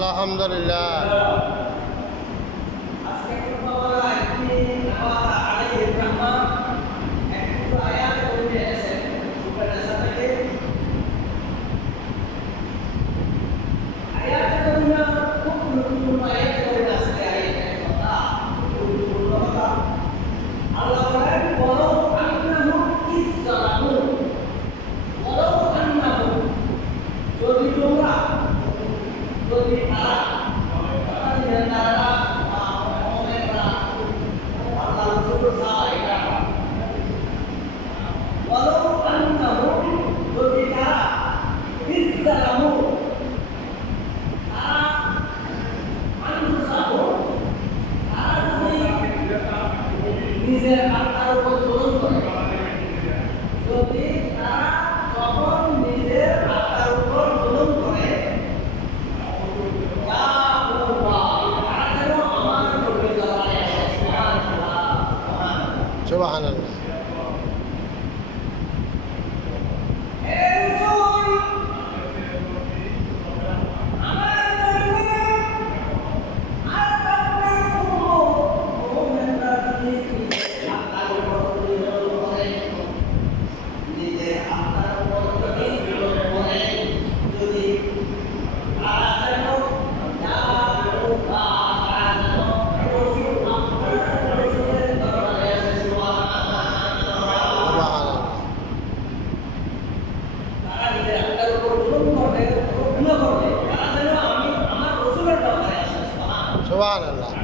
আলহামদুলিল্লাহ। সুবহানাল্লাহ। সুবহানাল্লাহ।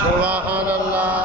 সুবহানাল্লাহ।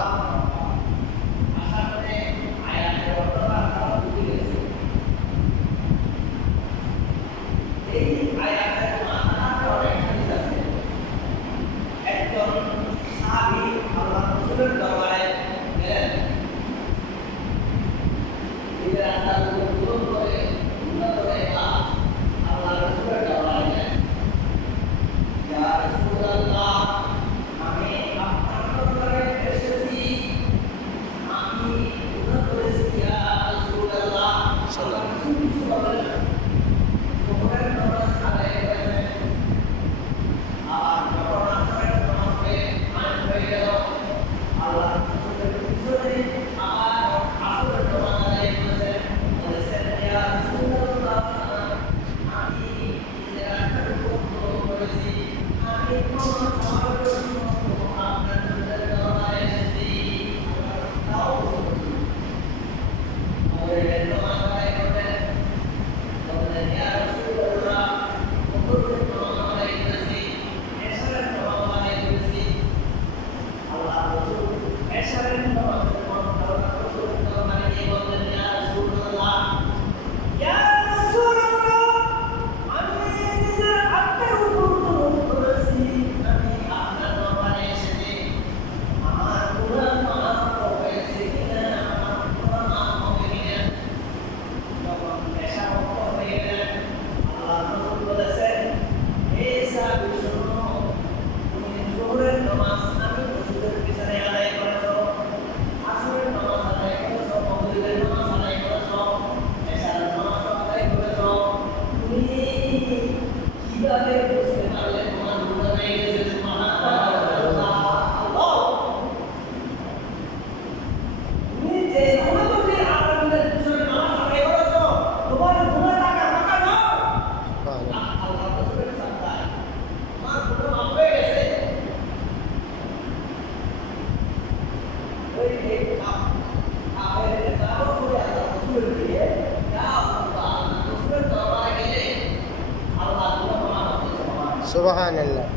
সুবহানাল্লাহ।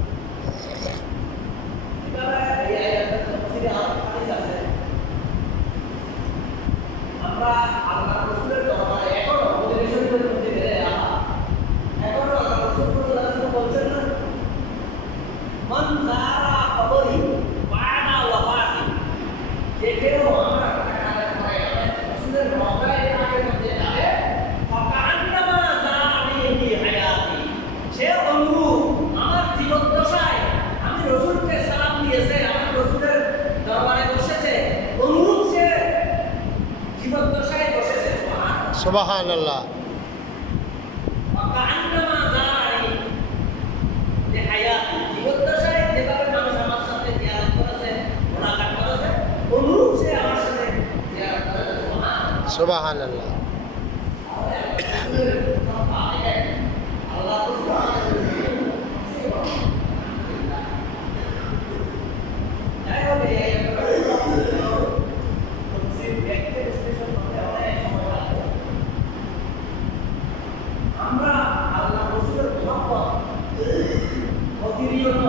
আমরা আল্লাহ রাসূলের দরবারে এখনো মোটিভেশনের মধ্যে গেলে এখনো আল্লাহ রাসূল সাল্লাল্লাহু আলাইহি ওয়াসাল্লাম বলছেন না, মান যারা কবরি বা'দা ওয়াফাতি, যে কেউ আমার রাসূলের রওজায় পাকের মধ্যে যাবে, ফাকান্নামা যাআনি ফি হায়াতি, সে অনুরূপ আমার জীবদ্দশায় আমি রাসূলকে সালাম দিয়েছে, আমার রাসূলের দরবারে বসেছে, অনুরূপ সে জীবদ্দশায় বসেছে। সুবহানাল্লাহ। ফাকান্নামা যাআনি ফি হায়াতি, জীবদ্দশায় যেভাবে মানুষ আমার সাথে জিয়ারত করেছে, মুলাকাত করেছে, অনুরূপ সে আমার সাথে জিয়ারত করেছে। সুবহানাল্লাহ। আল্লাহ আমরা আল্লাহ রাসূলের মহব্বত প্রতিনিয়ত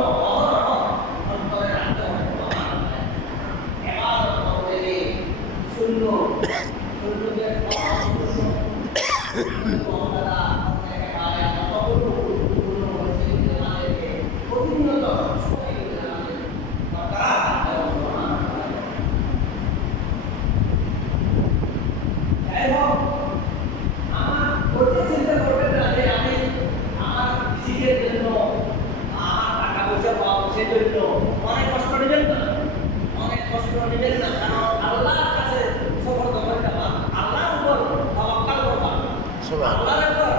অন্তরে রাখতে হবে। ইবাদত করতে গিয়ে সুন্নতের প্রতিনিয়ত অনেক কষ্ট নেবেন না, অনেক কষ্ট নেবেন না, কারণ আল্লাহর কাছে সফর করতে পারবেন, আল্লাহর উপর তাওয়াক্কুল করবেন, আল্লাহর উপর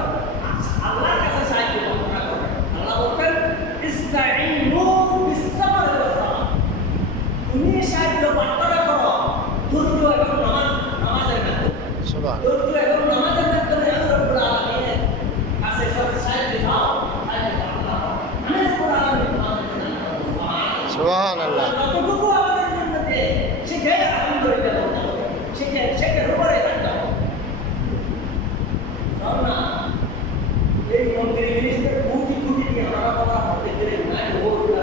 আল্লাহর কাছে সাহায্য প্রার্থনা করবেন। আল্লাহ বলেন ইসতাঈনু বিস-সাবরি ওয়াস-সালাহ, তুমি সাহায্য প্রার্থনা করো ধৈর্য এবং নামাজের মাধ্যমে। ধৈর্য এবং নামাজের মাধ্যমে আল্লাহ রাব্বুল আলামিনের কাছে সাহায্য চাও, সাহায্য প্রার্থনা করো। আমি রাব্বুল আলামিন সুবহানাল্লাহ। যতটুকু আমাদের জন্য দিয়ে সেটাই আলহামদুলিল্লাহ বলতে হবে, সেটার উপরে থাকতে হবে। না এই মন্দিরে জিনিসটা কোটি কোটি দিয়ে আমরা কথা বলতে গেলে নাই ওগুলা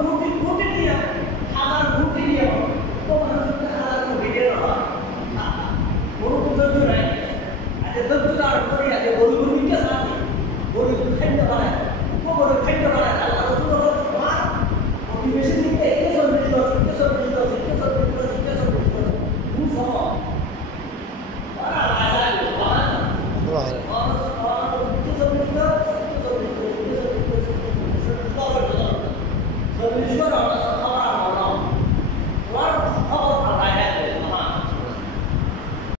কোটি কোটি দিয়ে হাজার কোটি দিয়ে তো মানুষের হাজার কোটি দিয়ে হয় বড় ধৈর্য নাই। আজকে ধৈর্য আর করি আজকে বড় বড় মিথ্যা সাথে বড় খাদ্য বানায়, বড় খাদ্য বানায়। আল্লাহ রাসূল বলেন মোটিভেশন দিতে একে সবজি দশ খুব সহজ।